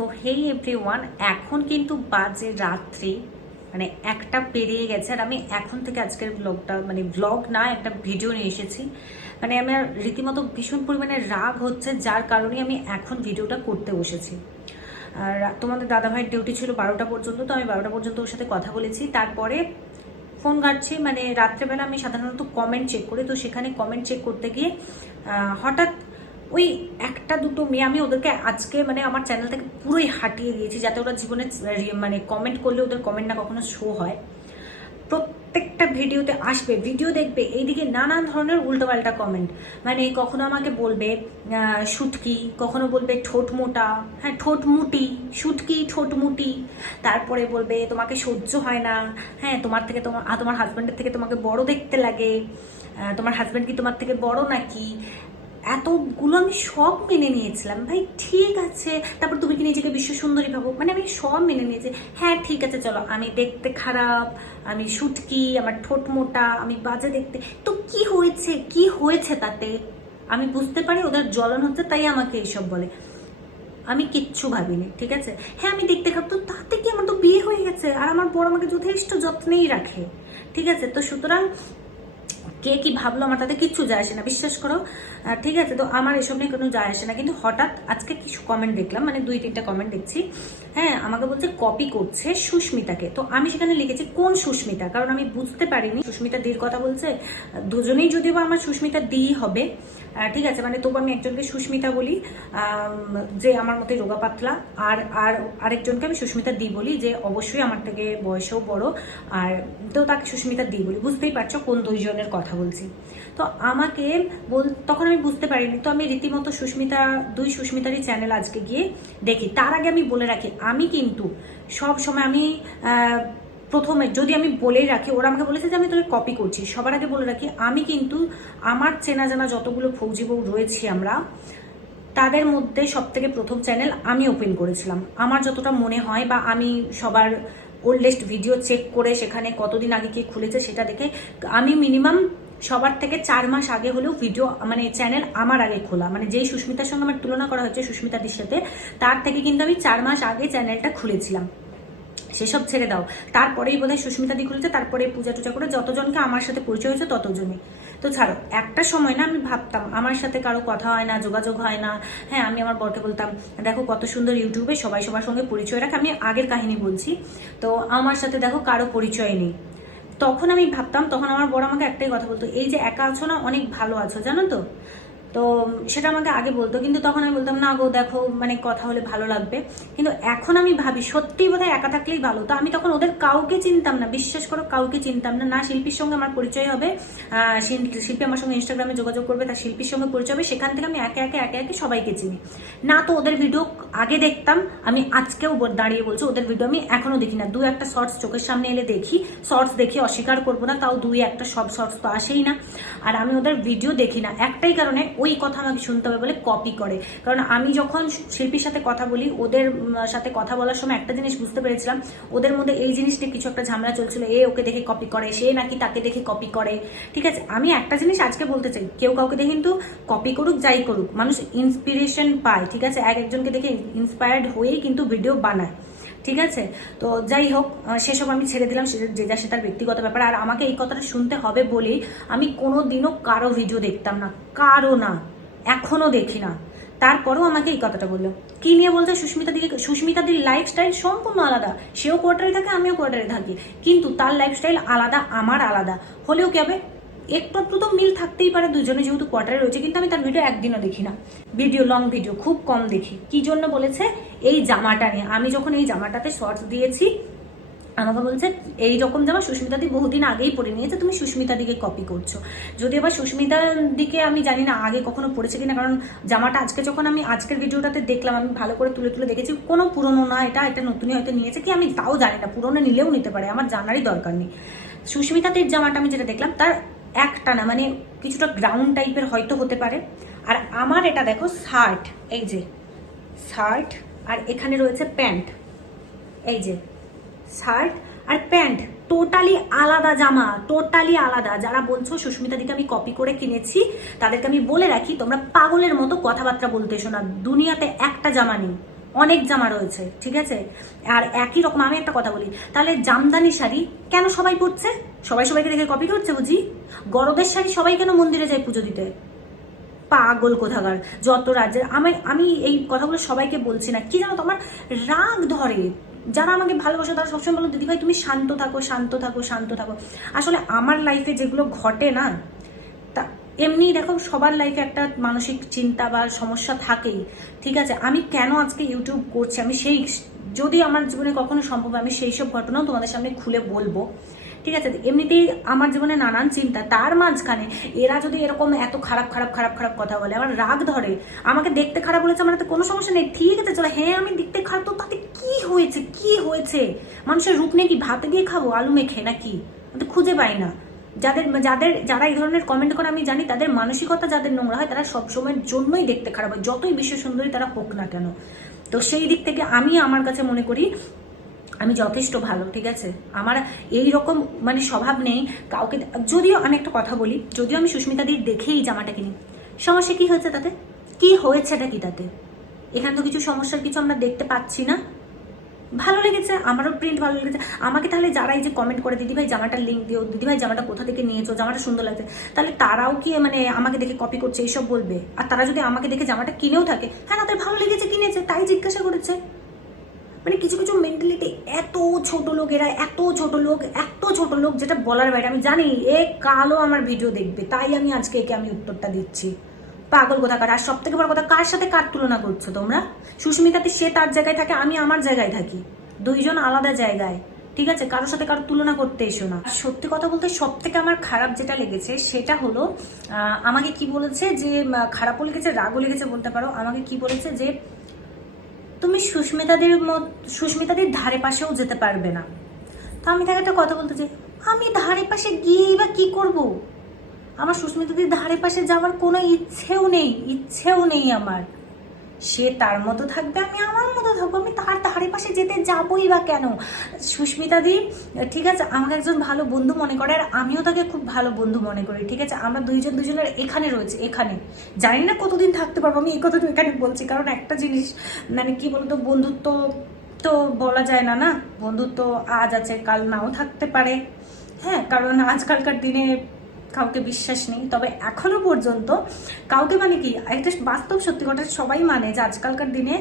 So hey every one এখন কিন্তু বাজে রাত্রি। মানে একটা পেরিয়ে গেছে আর আমি এখন থেকে আজকের ব্লগটা মানে ব্লগ না, একটা ভিডিও নিয়ে এসেছি। মানে আমার রীতিমতো ভীষণ পরিমাণে রাগ হচ্ছে, যার কারণে আমি এখন ভিডিওটা করতে বসেছি। আর তোমাদের দাদাভাইয়ের ডিউটি ছিল বারোটা পর্যন্ত, তো আমি বারোটা পর্যন্ত ওর সাথে কথা বলেছি। তারপরে ফোন ঘাটছি মানে রাত্রেবেলা আমি সাধারণত কমেন্ট চেক করি। তো সেখানে কমেন্ট চেক করতে গিয়ে হঠাৎ ওই একটা দুটো মেয়ে আমি ওদেরকে আজকে মানে আমার চ্যানেল থেকে পুরোই হাঁটিয়ে দিয়েছি, যাতে ওরা জীবনে মানে কমেন্ট করলে ওদের কমেন্ট না কখনো শো হয়। প্রত্যেকটা ভিডিওতে আসবে ভিডিও দেখবে, এইদিকে নানান ধরনের উল্টোপাল্টা কমেন্ট মানে কখনো আমাকে বলবে শুটকি কখনো বলবে ঠোঁট মোটা হ্যাঁ ঠোঁট মুটি শুটকি ঠোঁট মুটি। তারপরে বলবে তোমাকে সহ্য হয় না হ্যাঁ তোমার থেকে তোমার তোমার হাজব্যান্ডের থেকে তোমাকে বড় দেখতে লাগে তোমার হাজব্যান্ড কি তোমার থেকে বড় নাকি? এতগুলো আমি সব মেনে নিয়েছিলাম। ভাই, ঠিক আছে। তারপর তুমি কি নিজেকে বিশ্ব সুন্দরী ভাবো? মানে আমি সব মেনে নিয়েছি। হ্যাঁ ঠিক আছে, চলো। আমি দেখতে খারাপ, আমি শুটকি আমার ঠোঁট মোটা, আমি বাজে দেখতে। তো কি হয়েছে? কি হয়েছে তাতে? আমি বুঝতে পারি, ওদের জ্বলন হচ্ছে, তাই আমাকে এইসব বলে। আমি কিচ্ছু ভাবিনি, ঠিক আছে? হ্যাঁ আমি দেখতে খারাপ। তো তাতে কি আমার তো বিয়ে হয়ে গেছে? আর আমার বড় আমাকে যথেষ্ট যত্নেই রাখে, ঠিক আছে? তো সুতরাং কে কি ভাবলো আমার তাতে কিচ্ছু যায় আসে না, বিশ্বাস করো। ঠিক আছে, তো আমার এসব নিয়ে কোনো যায় আসে না। কিন্তু হঠাৎ আজকে কিছু কমেন্ট দেখলাম মানে দুই তিনটা কমেন্ট দেখছি। হ্যাঁ আমাকে বলছে কপি করছে সুস্মিতাকে। তো আমি সেখানে লিখেছি কোন সুস্মিতা? কারণ আমি বুঝতে পারিনি। সুস্মিতা দির কথা বলছে, দুজনেই যদিও আমার সুস্মিতা দিই হবে ঠিক আছে মানে তবু আমি একজনকে সুস্মিতা বলি যে আমার মতে রোগা পাতলা আর আর আরেকজনকে আমি সুস্মিতা দি বলি, যে অবশ্যই আমার থেকে বয়সেও বড়, আর তো তাকে সুস্মিতা দি বলি। বুঝতেই পারছ কোন দুইজনের কথা বলছি। তো আমাকে বল, তখন আমি বুঝতে পারিনি। তো আমি রীতিমতো সুস্মিতা, দুই সুস্মিতারই চ্যানেল আজকে গিয়ে দেখি। তার আগে আমি বলে রাখি, আমি কিন্তু সব সময় আমি প্রথমে যদি আমি বলেই রাখি, ওরা আমাকে বলেছে যে আমি তোকে কপি করছি। সবার আগে বলে রাখি, আমি কিন্তু আমার চেনা জানা যতগুলো ফৌজি বউ রয়েছি আমরা, তাদের মধ্যে সব থেকে প্রথম চ্যানেল আমি ওপেন করেছিলাম। আমার যতটা মনে হয় বা আমি সবার ওল্ডেস্ট ভিডিও চেক করে সেখানে কতদিন আগে কে খুলেছে সেটা দেখে আমি মিনিমাম সবার থেকে চার মাস আগে হলেও ভিডিও মানে চ্যানেল আমার আগে খোলা। মানে যেই সুস্মিতার সঙ্গে আমার তুলনা করা হয়েছে সুস্মিতাদির সাথে, তার থেকে কিন্তু আমি চার মাস আগে চ্যানেলটা খুলেছিলাম। সেসব ছেড়ে দাও। তারপরেই বোধহয় সুস্মিতা দি খুলেছে তারপরে পূজা টুজা করে যতজনকে আমার সাথে পরিচয় হয়েছে ততজনই। তো ছাড়ো, একটা সময় না আমি ভাবতাম, আমার সাথে কারও কথা হয় না, যোগাযোগ হয় না। হ্যাঁ আমি আমার বরকে বলতাম, দেখো কত সুন্দর ইউটিউবে সবাই সবার সঙ্গে পরিচয় রাখে। আমি আগের কাহিনী বলছি। তো আমার সাথে দেখো কারও পরিচয় নেই। তখন আমি ভাবতাম, তখন আমার বড় আমাকে একটাই কথা বলতো, এই যে একা আছো না, অনেক ভালো আছো, জানো তো? তো সেটা আমাকে আগে বলতো, কিন্তু তখন আমি বলতাম, না গো, দেখো মানে কথা হলে ভালো লাগবে। কিন্তু এখন আমি ভাবি সত্যি বোধহয় একা থাকলেই ভালো। তো আমি তখন ওদের কাউকে চিনতাম না, বিশ্বাস করো, কাউকে চিনতাম না। না শিল্পীর সঙ্গে আমার পরিচয় হবে শিল্পী আমার সঙ্গে ইনস্টাগ্রামে যোগাযোগ করবে, তার শিল্পীর সঙ্গে পরিচয় হবে, সেখান থেকে আমি একে একে একে একে সবাইকে চিনি। না তো ওদের ভিডিও আগে দেখতাম, আমি আজকেও দাঁড়িয়ে বলছি, ওদের ভিডিও আমি এখনও দেখি না। দু একটা শর্টস চোখের সামনে এলে দেখি শর্টস দেখি, অস্বীকার করব না, তাও দুই একটা সব শর্টস তো আসেই না। আর আমি ওদের ভিডিও দেখি না। একটাই কারণে ওই কথা আমাকে শুনতে হবে বলে কপি করে। কারণ আমি যখন শিল্পীর সাথে কথা বলি, ওদের সাথে কথা বলার সময় একটা জিনিস বুঝতে পেরেছিলাম, ওদের মধ্যে এই জিনিসটা কিছু একটা ঝামেলা চলছিল, এ ওকে দেখে কপি করে, সে নাকি তাকে দেখে কপি করে। ঠিক আছে, আমি একটা জিনিস আজকে বলতে চাই, কেউ কাউকে দেখে কিন্তু কপি করুক, যাই করুক, মানুষ ইন্সপিরেশন পায়, ঠিক আছে? এক একজনকে দেখে ইন্সপায়ার্ড হয়েই কিন্তু ভিডিও বানায়। ঠিক আছে? তো যাই হোক সেসব আমি ছেড়ে দিলাম যে যা সে তার ব্যক্তিগত ব্যাপার। আর আমাকে এই কথাটা শুনতে হবে বলেই আমি কোনো দিনও কারও ভিডিও দেখতাম না, কারও না, এখনও দেখি না। তারপরেও আমাকে এই কথাটা বলল। কি নিয়ে বলছে সুস্মিতা দিকে? সুস্মিতাদির লাইফস্টাইল সম্পূর্ণ আলাদা। সেও কোয়ার্টারে থাকে, আমিও কোয়ার্টারে থাকি। কিন্তু তার লাইফস্টাইল আলাদা, আমার আলাদা। হলেও কি হবে? একটু একটু তো মিল থাকতেই পারে, দুজনে যেহেতু কোয়ার্টারে রয়েছে, কিন্তু আমি তার ভিডিও একদিনও দেখি না। ভিডিও লং ভিডিও খুব কম দেখি। কি জন্য বলেছে? এই জামাটা নিয়ে। আমি যখন এই জামাটাতে শর্টস দিয়েছি, আমাকে বলছে, এই রকম জামা সুস্মিতা দি বহুদিন আগেই পরে নিয়েছে, তুমি সুস্মিতা দিকে কপি করছ। যদি আবার সুস্মিতার দিকে আমি জানি না আগে কখনো পড়েছে কিনা, কারণ জামাটা আজকে যখন আমি আজকের ভিডিওটাতে দেখলাম, আমি ভালো করে তুলে তুলে দেখেছি, কোনো পুরনো না, এটা এটা নতুনই হয়তো নিয়েছে কি আমি তাও জানি না, পুরনো নিলেও নিতে পারে, আমার জানারই দরকার নেই। সুস্মিতাদের জামাটা আমি যেটা দেখলাম, তার একটা না মানে কিছুটা গ্রাউন্ড টাইপের হয়তো হতে পারে। আর আমার এটা দেখো শার্ট এই যে শার্ট আর এখানে রয়েছে প্যান্ট এই যে শার্ট আর প্যান্ট টোটালি আলাদা জামা টোটালি আলাদা। যারা বলছো, সুস্মিতা দিকে আমি কপি করে কিনেছি, তাদেরকে আমি বলে রাখি, তোমরা পাগলের মতো কথাবার্তা বলতে এসো না। দুনিয়াতে একটা জামা নেই। অনেক জামা রয়েছে, ঠিক আছে? আর একই রকম, আমি একটা কথা বলি, তাহলে জামদানি শাড়ি কেন সবাই পরছে? সবাই সবাইকে দেখে কপি করছে বুঝি? গরদের শাড়ি সবাই কেন মন্দিরে যায় পুজো দিতে? পাগল কোথাকার, যত রাজ্যের, আমি আমি এই কথাগুলো সবাইকে বলছি না। কি জানো তোমার? রাগ ধরে। যারা আমাকে ভালোবাসে, তারা সবসময় বলো দিদি ভাই তুমি শান্ত থাকো শান্ত থাকো শান্ত থাকো। আসলে আমার লাইফে যেগুলো ঘটে না এমনি দেখো সবার লাইফে একটা মানসিক চিন্তা বা সমস্যা থাকেই। ঠিক আছে? আমি কেন আজকে ইউটিউব করছি? আমি সেই, যদি আমার জীবনে কখনো সম্ভব আমি সেই সব ঘটনাও তোমাদের সামনে খুলে বলব। ঠিক আছে? এমনিতেই আমার জীবনে নানান চিন্তা। তার মাঝখানে এরা যদি এরকম এত খারাপ খারাপ খারাপ খারাপ কথা বলে আমার রাগ ধরে, আমাকে দেখতে খারাপ বলেছে আমার তো কোনো সমস্যা নেই। ঠিক আছে, চলো। হ্যাঁ আমি দেখতে খারাপ তো তাতে কি হয়েছে? কি হয়েছে? মানুষের রূপ নেই কি ভাতে দিয়ে খাব? আলু মেখে নাকি? আমি তো খুঁজে পাই না। যাদের যাদের, যারা এই ধরনের কমেন্ট করে, আমি জানি তাদের মানসিকতা যাদের নোংরা হয়, তারা সবসময়ের জন্যই দেখতে খারাপ হয়। যতই বিশ্ব সুন্দরী তারা হোক না কেন। তো সেই দিক থেকে আমি আমার কাছে মনে করি, আমি যথেষ্ট ভালো, ঠিক আছে? আমার এই রকম মানে স্বভাব নেই কাউকে যদিও আমি একটা কথা বলি, যদিও আমি সুস্মিতা দির দেখেই জামাটা কিনি। সমস্যা কি হয়েছে তাতে? কি হয়েছেটা কি তাতে? এখানে তো কিছু সমস্যার কিছু আমরা দেখতে পাচ্ছি না। ভালো লেগেছে, আমারও প্রিন্ট ভালো লেগেছে। আমাকে তাহলে যারা এই যে কমেন্ট করে দিদি ভাই জামাটার লিঙ্ক দিও দিদি ভাই জামাটা কোথা থেকে নিয়েছো, জামাটা সুন্দর লাগছে। তাহলে তারাও কি মানে আমাকে দেখে কপি করছে, এইসব বলবে? আর তারা যদি আমাকে দেখে জামাটা কিনেও থাকে হ্যাঁ তাদের ভালো লেগেছে, কিনেছে, তাই জিজ্ঞাসা করেছে। মানে কিছু কিছু মেন্টালিটি এত ছোট লোক এরা এত ছোট লোক, এত ছোট লোক, যেটা বলার বাইরে, আমি জানি, এ কালো আমার ভিডিও দেখবে, তাই আমি আজকে একে আমি উত্তরটা দিচ্ছি। পাগল কোথাকার? আর সব থেকে বড় কথা, কার সাথে কার তুলনা করছ তোমরা? সুস্মিতাতে সে তার জায়গায় থাকে, আমি আমার জায়গায় থাকি। দুইজন আলাদা জায়গায়, ঠিক আছে? কারোর সাথে কারও তুলনা করতে এসো না। আর সত্যি কথা বলতে সব থেকে আমার খারাপ যেটা লেগেছে, সেটা হলো আমাকে কি বলেছে যে খারাপও লেগেছে, রাগও লেগেছে বলতে পারো। আমাকে কি বলেছে যে, তুমি সুস্মিতাদের মত, সুস্মিতাদের ধারে পাশেও যেতে পারবে না। তো আমি তাকে একটা কথা বলতে চাই, আমি ধারে পাশে গিয়েই বা কি করব? আমার সুস্মিতাদের ধারে পাশে যাওয়ার কোনো ইচ্ছেও নেই ইচ্ছেও নেই আমার। সে তার মতো থাকবে, আমি আমার মতো থাকব, আমি তার ধারে পাশে যেতে যাবই বা কেন? সুস্মিতা দি, ঠিক আছে, আমাকে একজন ভালো বন্ধু মনে করে, আর আমিও তাকে খুব ভালো বন্ধু মনে করি, ঠিক আছে? আমরা দুইজন দুজনের এখানে রয়েছে, এখানে। জানি না কতদিন থাকতে পারব, আমি এই কথাটা এখানে বলছি, কারণ একটা জিনিস মানে কি বলতো, বন্ধুত্ব তো বলা যায় না না? বন্ধুত্ব আজ আছে, কাল নাও থাকতে পারে। হ্যাঁ কারণ আজকালকার দিনে কাউকে বিশ্বাস নেই, তবে এখনও পর্যন্ত কাউকে মানে কি একটা বাস্তব সত্যি কথা সবাই মানে যে আজকালকার দিনে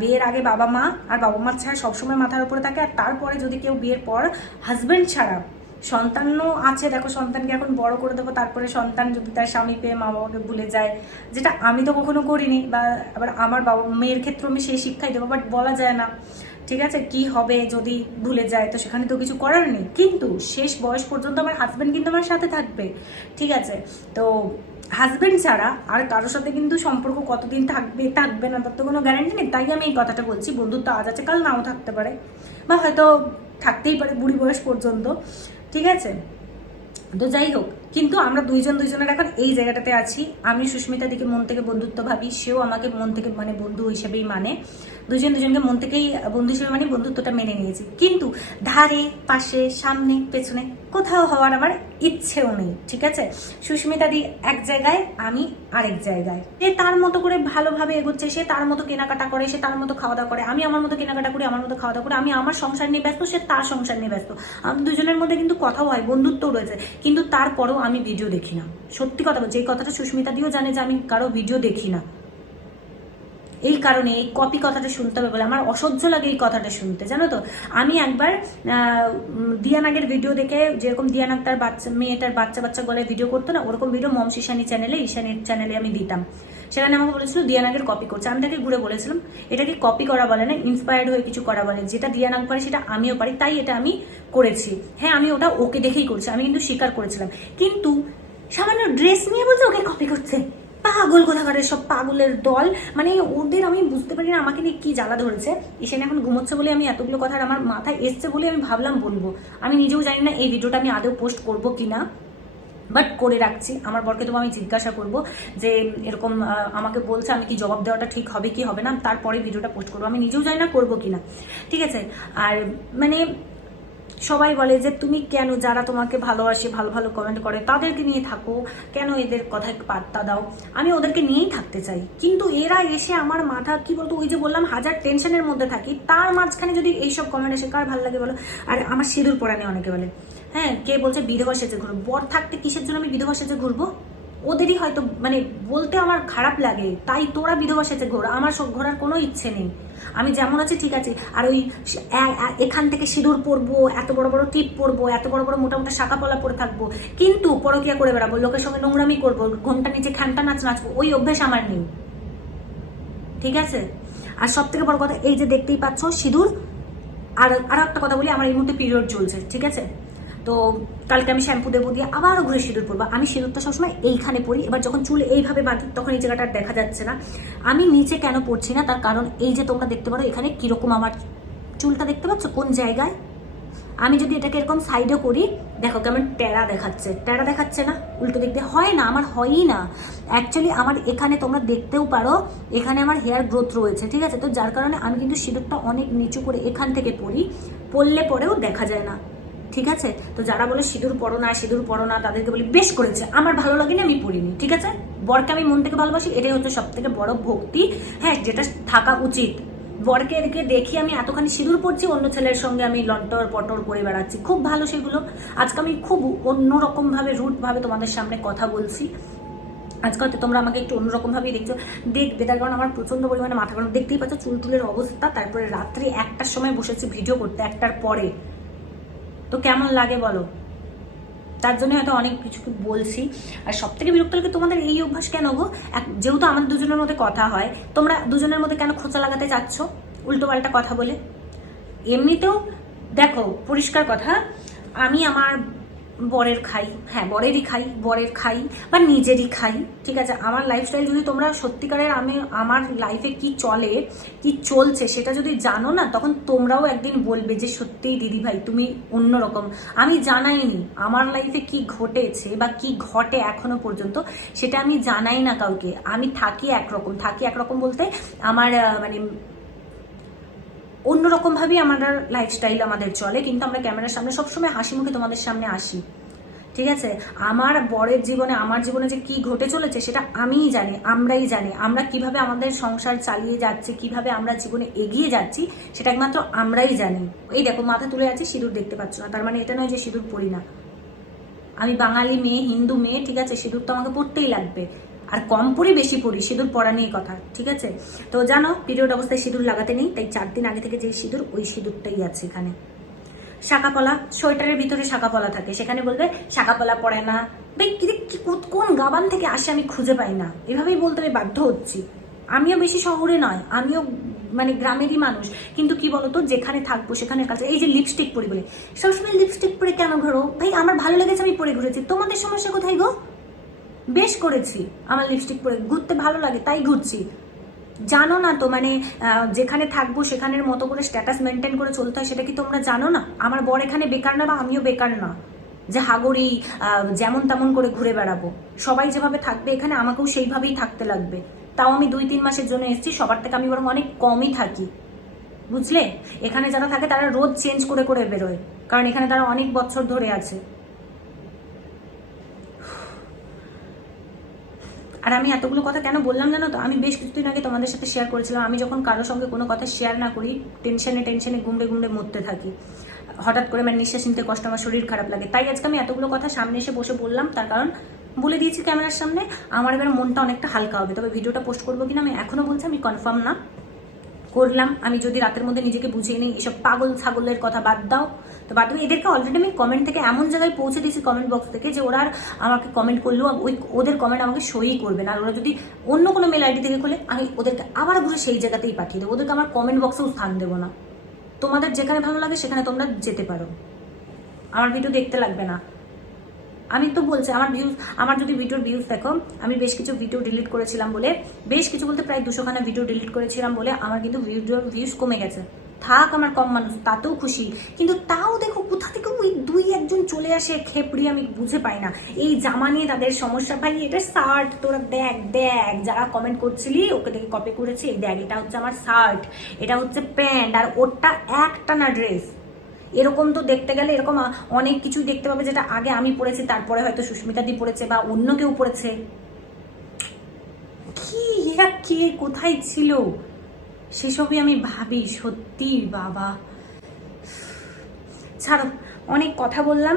বিয়ের আগে বাবা মা আর বাবা মা ছাড়া সবসময় মাথার উপরে থাকে, আর তারপরে যদি কেউ বিয়ের পর হাজবেন্ড ছাড়া সন্তানও আছে, দেখো সন্তানকে এখন বড় করে দেবো, তারপরে সন্তান যদি তার স্বামী পেয়ে মা বাবাকে ভুলে যায়, যেটা আমি তো কখনো করিনি, বা আবার আমার বাবা, মেয়ের ক্ষেত্রে আমি সেই শিক্ষাই দেবো বাট বলা যায় না। ঠিক আছে, কি হবে যদি ভুলে যায়? তো সেখানে তো কিছু করার নেই। কিন্তু শেষ বয়স পর্যন্ত আমার হাজবেন্ড কিন্তু আমার সাথে থাকবে। ঠিক আছে, তো হাজবেন্ড ছাড়া আর কারোর সাথে কিন্তু সম্পর্ক কতদিন থাকবে থাকবে না, তার তো কোনো গ্যারান্টি নেই। তাই আমি এই কথাটা বলছি। বন্ধুত্ব আজ আছে, কাল নাও থাকতে পারে। বা হয়তো থাকতেই পারে বুড়ি বয়স পর্যন্ত। ঠিক আছে, তো যাই হোক, কিন্তু আমরা দুইজন দুইজনের এখন এই জায়গাটাতে আছি। আমি সুস্মিতা দিকে মন থেকে বন্ধুত্ব ভাবি, সেও আমাকে মন থেকে মানে বন্ধু হিসেবেই মানে। দুজন দুজনকে মন থেকেই বন্ধু হিসেবে মানে বন্ধুত্বটা মেনে নিয়েছি। কিন্তু ধারে, পাশে, সামনে, পেছনে কোথাও হওয়ার আমার ইচ্ছেও নেই, ঠিক আছে? সুস্মিতা দি এক জায়গায়, আমি আরেক জায়গায়। সে তার মতো করে ভালোভাবে এগোচ্ছে, সে তার মতো কেনাকাটা করে, সে তার মতো খাওয়া দাওয়া করে, আমি আমার মতো কেনাকাটা করি, আমার মতো খাওয়া দাওয়া করি, আমি আমার সংসার নিয়ে ব্যস্ত, সে তার সংসার নিয়ে ব্যস্ত। আমাদের দুজনের মধ্যে কিন্তু কথাও হয়, বন্ধুত্বও রয়েছে, কিন্তু তারপরেও আমি ভিডিও দেখি না। সত্যি কথা বলছি এই কথাটা সুস্মিতা দিও জানে যে আমি কারও ভিডিও দেখি না। এই কারণে এই কপি কথাটা শুনতে হবে বলে আমার অসহ্য লাগে এই কথাটা শুনতে, জানো তো? আমি একবার দিয়ানাগের ভিডিও দেখে যেরকম দিয়ানাগ তার বাচ্চা, মেয়েটার বাচ্চা বাচ্চা গলায় ভিডিও করতো না, ওরকম ভিডিও মমস ঈশানি চ্যানেলে ঈশানির চ্যানেলে আমি দিতাম। সেখানে আমাকে বলেছিল, দিয়ানাগের কপি করছে। আমি তাকে ঘুরে বলেছিলাম, এটাকে কপি করা বলে না ইন্সপায়ার্ড হয়ে কিছু করা বলে। যেটা দিয়ানাগ পারে, সেটা আমিও পারি, তাই এটা আমি করেছি। হ্যাঁ আমি ওটা ওকে দেখেই করেছি, আমি কিন্তু স্বীকার করেছিলাম। কিন্তু সামান্য ড্রেস নিয়ে বলছে, ওকে কপি করছে। পাগল কোথাকারের সব পাগলের দল। মানে ওদের আমি বুঝতে পারি না, আমাকে নিয়ে কি জ্বালা ধরেছে। এখানে এখন ঘুমোচ্ছে বলে আমি এতগুলো কথা আর আমার মাথায় এসছে বলে আমি ভাবলাম বলব। আমি নিজেও জানি না এই ভিডিওটা আমি আদৌ পোস্ট করব কি না বাট করে রাখছি। আমার বরকে তো আমি জিজ্ঞাসা করব যে, এরকম আমাকে বলছে আমি কি জবাব দেওয়াটা ঠিক হবে কি হবে না, তারপরে ভিডিওটা পোস্ট করব। আমি নিজেও জানি না করব কি না ঠিক আছে? আর মানে সবাই বলে যে, তুমি কেন যারা তোমাকে ভালোবাসে, ভালো ভালো কমেন্ট করে, তাদেরকে নিয়ে থাকো? কেন এদের কথায় পাত্তা দাও? আমি ওদেরকে নিয়েই থাকতে চাই। কিন্তু এরা এসে আমার মাথা, কি বলতো, ওই যে বললাম, হাজার টেনশনের মধ্যে থাকি। তার মাঝখানে যদি এইসব কমেন্ট এসে কার ভালো লাগে বলো? আর আমার সিঁদুর পরা নিয়ে অনেকে বলে। হ্যাঁ কে বলছে, বিধবা সেজে ঘুরবো। বর থাকতে কিসের জন্য আমি বিধবা সেজে ঘুরবো? ওদেরই হয়তো মানে বলতে আমার খারাপ লাগে। তাই তোরা বিধবা সেজে ঘোর। আমার ঘোরার কোনো ইচ্ছে নেই। আমি যেমন আছি, ঠিক আছে। আর ওই এখান থেকে সিঁদুর পরবো, এত বড় বড় টিপ পরবো, এত বড় বড় মোটা মোটা পলা পরে থাকব। কিন্তু পরকিয়া করে বেড়াবো, লোকের সঙ্গে নোংরামি করব ঘণ্টা নিচে খ্যানটা নাচ নাচবো ওই অভ্যেস আমার নেই। ঠিক আছে? আর সব থেকে বড় কথা, এই যে দেখতেই পাচ্ছ সিঁদুর, আর, আরও একটা কথা বলি, আমার এই মুহূর্তে পিরিয়ড চলছে, ঠিক আছে? তো কালকে আমি শ্যাম্পু দেবো দিয়ে আবারও ঘুরে সিঁদুর পরবো। আমি সিঁদুরটা সবসময় এইখানে পরি। এবার যখন চুল এইভাবে বাঁধি, তখন এই জায়গাটা দেখা যাচ্ছে না। আমি নিচে কেন পড়ছি না? তার কারণ এই যে তোমরা দেখতে পারো, এখানে কীরকম আমার চুলটা দেখতে পাচ্ছ? কোন জায়গায়? আমি যদি এটাকে এরকম সাইডে করি, দেখো কেমন টেরা দেখাচ্ছে। টেরা দেখাচ্ছে না? উল্টো দিয়ে হয় না, আমার হয়ই না। অ্যাকচুয়ালি আমার এখানে তোমরা দেখতেও পারো, এখানে আমার হেয়ার গ্রোথ রয়েছে, ঠিক আছে? তো যার কারণে আমি কিন্তু সিঁদুরটা অনেক নিচু করে এখান থেকে পরি। পরলে পরেও দেখা যায় না। ঠিক আছে? তো যারা বলে সিঁদুর পড়ো না, সিঁদুর পড়ো না, তাদেরকে বলি বেশ করেছে। আমার ভালো লাগেনি, আমি পড়িনি, ঠিক আছে? বরকে আমি মন থেকে ভালোবাসি, এটাই হচ্ছে সব থেকে বড় ভক্তি। হ্যাঁ যেটা থাকা উচিত। বরকে এদিকে দেখি আমি এতখানি সিঁদুর পড়ছি, অন্য ছেলের সঙ্গে আমি লন্টর পটর করে বেড়াচ্ছি। খুব ভালো সেগুলো। আজকে আমি খুব অন্যরকম ভাবে রুট ভাবে তোমাদের সামনে কথা বলছি। আজকে হয়তো তোমরা আমাকে একটু অন্যরকম ভাবেই দেখছ। দেখবে, তার কারণ আমার প্রচণ্ড পরিমাণে মাথা গরম। দেখতেই পাচ্ছ, চুল টুলের অবস্থা। তারপরে রাত্রি একটার সময় বসেছি ভিডিও করতে, একটার পরে। তো কেমন লাগে বলো? তার জন্য হয়তো অনেক কিছু বলছি। আর সব থেকে বিরক্ত লাগে তোমাদের এই অভ্যাস কেন গো? যেহেতু আমাদের দুজনের মধ্যে কথা হয়, তোমরা দুজনের মধ্যে কেন খোঁচা লাগাতে চাচ্ছ? উল্টো পাল্টা কথা বলে। এমনিতেও দেখো, পরিষ্কার কথা, আমি আমার বরের খাই হ্যাঁ বরেরই খাই, বরের খাই বা নিজেরই খাই, ঠিক আছে? আমার লাইফস্টাইল যদি তোমরা সত্যিকারের আমি, আমার লাইফে কি চলে, কি চলছে সেটা যদি জানো না, তখন তোমরাও একদিন বলবে যে, সত্যিই দিদি ভাই, তুমি অন্যরকম আমি জানাইনি আমার লাইফে কি ঘটেছে বা কি ঘটে এখনও পর্যন্ত, সেটা আমি জানাই না কাউকে। আমি থাকি একরকম থাকি একরকম বলতে আমার মানে অন্যরকম ভাবেই আমাদের লাইফস্টাইল আমাদের চলে, কিন্তু আমরা ক্যামেরার সামনে সবসময় হাসি মুখে তোমাদের সামনে আসি। ঠিক আছে? আমার বরের জীবনে, আমার জীবনে যে কি ঘটে চলেছে সেটা আমিই জানি, আমরাই জানি। আমরা কীভাবে আমাদের সংসার চালিয়ে যাচ্ছি, কীভাবে আমরা জীবনে এগিয়ে যাচ্ছি, সেটা একমাত্র আমরাই জানি। এই দেখো, মাথা তুলে আছি, সিঁদুর দেখতে পাচ্ছ না। তার মানে এটা নয় যে সিঁদুর পরি না। আমি বাঙালি মেয়ে, হিন্দু মেয়ে, ঠিক আছে? সিঁদুর তো আমাকে পড়তেই লাগবে। আর কম পরি বেশি পরি সিঁদুর পরা নিয়ে কথা, ঠিক আছে? তো জানো, পিরিয়ড অবস্থায় সিঁদুর লাগাতে নেই, তাই চার দিন আগে থেকে যে সিঁদুর, ওই সিঁদুরটাই আছে এখানে। শাকাপলা সোয়েটারের ভিতরে শাকাপলা থাকে। সেখানে বলবে শাকাপলা পড়ে না। ভাই কি কোন গাবান থেকে আসে আমি খুঁজে পাই না। এভাবেই বলতে আমি বাধ্য হচ্ছি। আমিও বেশি শহরে নয়, আমিও মানে গ্রামেরই মানুষ। কিন্তু কি বলতো, যেখানে থাকব, সেখানে কাছে এই যে লিপস্টিক পরি বলে। সবসময় লিপস্টিক পরে কেন ঘোরো? ভাই, আমার ভালো লেগেছে আমি পরে ঘুরেছি। তোমাদের সমস্যা কোথায় গো? বেশ করেছি। আমার লিপস্টিক পরে ঘুরতে ভালো লাগে, তাই ঘুরছি। জানো না তো মানে যেখানে থাকব সেখানের মতো করে স্ট্যাটাস মেনটেন করে চলতে হয় সেটা কি তোমরা জানো না? আমার বর এখানে বেকার না বা আমিও বেকার না। যে হাগরি যেমন তেমন করে ঘুরে বেড়াবো। সবাই যেভাবে থাকবে এখানে, আমাকেও সেইভাবেই থাকতে লাগবে। তাও আমি দুই তিন মাসের জন্য এসেছি, সবার থেকে আমি বরং অনেক কমই থাকি। বুঝলে? এখানে যারা থাকে তারা রোজ চেঞ্জ করে করে বেরোয়। কারণ এখানে তারা অনেক বছর ধরে আছে। আর আমি এতগুলো কথা কেন বললাম জানো তো? আমি বেশ কিছুদিন আগে তোমাদের সাথে শেয়ার করেছিলাম। আমি যখন কারোর সঙ্গে কোনো কথা শেয়ার না করি টেনশনে টেনশনে গুমড়ে গুমড়ে মরতে থাকি। হঠাৎ করে আমার নিঃশ্বাস নিতে কষ্ট, আমার শরীর খারাপ লাগে। তাই আজকে আমি এতগুলো কথা সামনে এসে বসে বললাম। তার কারণ বলে দিয়েছি ক্যামেরার সামনে। আমার এবার মনটা অনেকটা হালকা হবে। তবে ভিডিওটা পোস্ট করব কিনা আমি এখনও বলছি, আমি কনফার্ম না। করলাম। আমি যদি রাতের মধ্যে নিজেকে বুঝিয়ে নিই, এসব পাগল ছাগলের কথা বাদ দাও। তো বাদ এদেরকে অলরেডি আমি কমেন্ট থেকে এমন জায়গায় পৌঁছে দিয়েছি কমেন্ট বক্স থেকে যে ওরা আমাকে কমেন্ট করলেও ওই ওদের কমেন্ট আমাকে সই করবে না। আর ওরা যদি অন্য কোনো মেল আইডি থেকে খোলে, আমি ওদেরকে আবার ঘুরে সেই জায়গাতেই পাঠিয়ে দেবো। ওদেরকে আমার কমেন্ট বক্সেও স্থান দেবো না। তোমাদের যেখানে ভালো লাগে সেখানে তোমরা যেতে পারো। আমার ভিডিও দেখতে লাগবে না। আমি তো বলছি, আমার ভিউজ আমার যদি ভিডিওর ভিউজ দেখো, আমি বেশ কিছু ভিডিও ডিলিট করেছিলাম বলে, বেশ কিছু বলতে প্রায় দুশোখানা ভিডিও ডিলিট করেছিলাম বলে আমার কিন্তু ভিডিওর ভিউজ কমে গেছে। থাক আমার কম মানুষ, তাতেও খুশি। কিন্তু তাও দেখো, কোথা থেকে ওই দুই একজন চলে আসে খেপড়ি আমি বুঝে পাই না। এই জামা নিয়ে তাদের সমস্যা ভাই, এটা শার্ট তোরা দেখ দেখ, যারা কমেন্ট করছিলি, ওকে দেখে কপি করেছি, এই দেখ, এটা হচ্ছে আমার শার্ট এটা হচ্ছে প্যান্ট, আর ওটা একটা না ড্রেস এরকম তো দেখতে গেলে এরকম অনেক কিছু দেখতে পাবে যেটা আগে আমি পড়েছি, তারপরে হয়তো সুস্মিতা দি পড়েছে বা অন্য কেউ পড়েছে। কি এরা কে, কোথায় ছিল? সেসবই আমি ভাবি, সত্যি বাবা। ছাড়ো, অনেক কথা বললাম।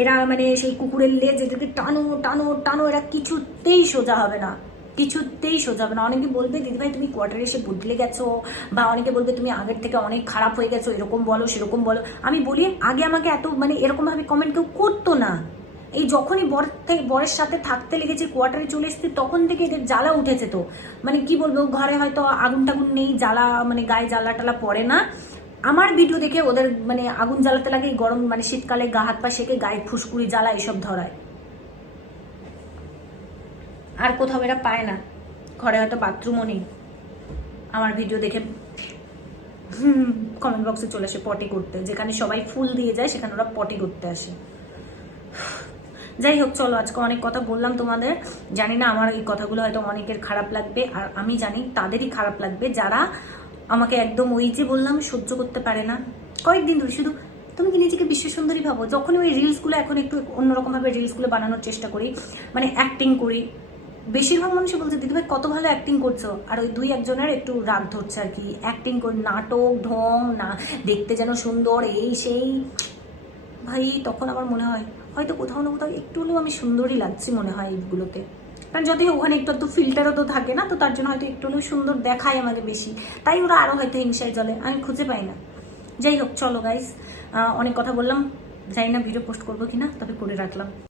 এরা মানে সেই কুকুরের লেজ, এদেরকে টানো টানো টানো, এরা কিছুতেই সোজা হবে না। কিছুতেই সোজা হবে না। অনেকে বলবে, দিদিভাই, তুমি কোয়ার্টারে এসে বদলে গেছো বা অনেকে বলবে, তুমি আগের থেকে অনেক খারাপ হয়ে গেছো, এরকম বলো, সেরকম বলো। আমি বলি, আগে আমাকে এত মানে এরকমভাবে কমেন্ট কেউ করতো না। এই যখনই বর থেকে, বরের সাথে থাকতে লেগেছে কোয়ার্টারে চলে এসেছি, তখন থেকে এদের জ্বালা উঠেছে তো। মানে কি বলব, ঘরে হয়তো আগুন টাগুন নেই, জ্বালা মানে গায়ে জ্বালা টালা পড়ে না। আমার ভিডিও দেখে ওদের মানে আগুন জ্বালাতে লাগে গরম মানে শীতকালে গা হাত পা সেকে গায়ে ফুসকুড়ি, জ্বালা এসব ধরায়। আর কোথাও এরা পায় না। ঘরে হয়তো বাথরুমও নেই। আমার ভিডিও দেখে কমেন্ট বক্সে চলে আসে পটি করতে। যেখানে সবাই ফুল দিয়ে যায়, সেখানে ওরা পটি করতে আসে। যাই হোক, চলো, আজকে অনেক কথা বললাম তোমাদের। জানি না আমার এই কথাগুলো হয়তো অনেকের খারাপ লাগবে, আর আমি জানি তাদেরই খারাপ লাগবে। যারা আমাকে একদম ওই যে বললাম, সহ্য করতে পারে না। কয়েকদিন ধরে শুধু তুমি কি নিজেকে বিশ্ব সুন্দরী ভাবো? যখনই ওই রিলসগুলো এখন একটু অন্যরকমভাবে রিলসগুলো বানানোর চেষ্টা করি মানে অ্যাক্টিং করি বেশিরভাগ মানুষই বলছে দিদিভাই কত ভালো অ্যাক্টিং করছ। আর ওই দুই একজনের একটু রাগ ধরছে আর কি। অ্যাক্টিং করি, নাটক, ঢং, না, দেখতে যেন সুন্দর, এই সেই। ভাই, তখন আমার মনে হয়, হয়তো কোথাও না কোথাও একটু হলেও আমি সুন্দরই লাগছি মনে হয় এইগুলোতে। কারণ যদি ওখানে একটু তো ফিল্টারও তো থাকে না, তো তার জন্য হয়তো একটু হলেও সুন্দর দেখায় আমাকে বেশি। তাই ওরা আরও হয়তো হিংসায় জলে আমি খুঁজে পাই না। যাই হোক, চলো গাইস অনেক কথা বললাম। জানি না ভিডিও পোস্ট করব কিনা, তবে করে রাখলাম।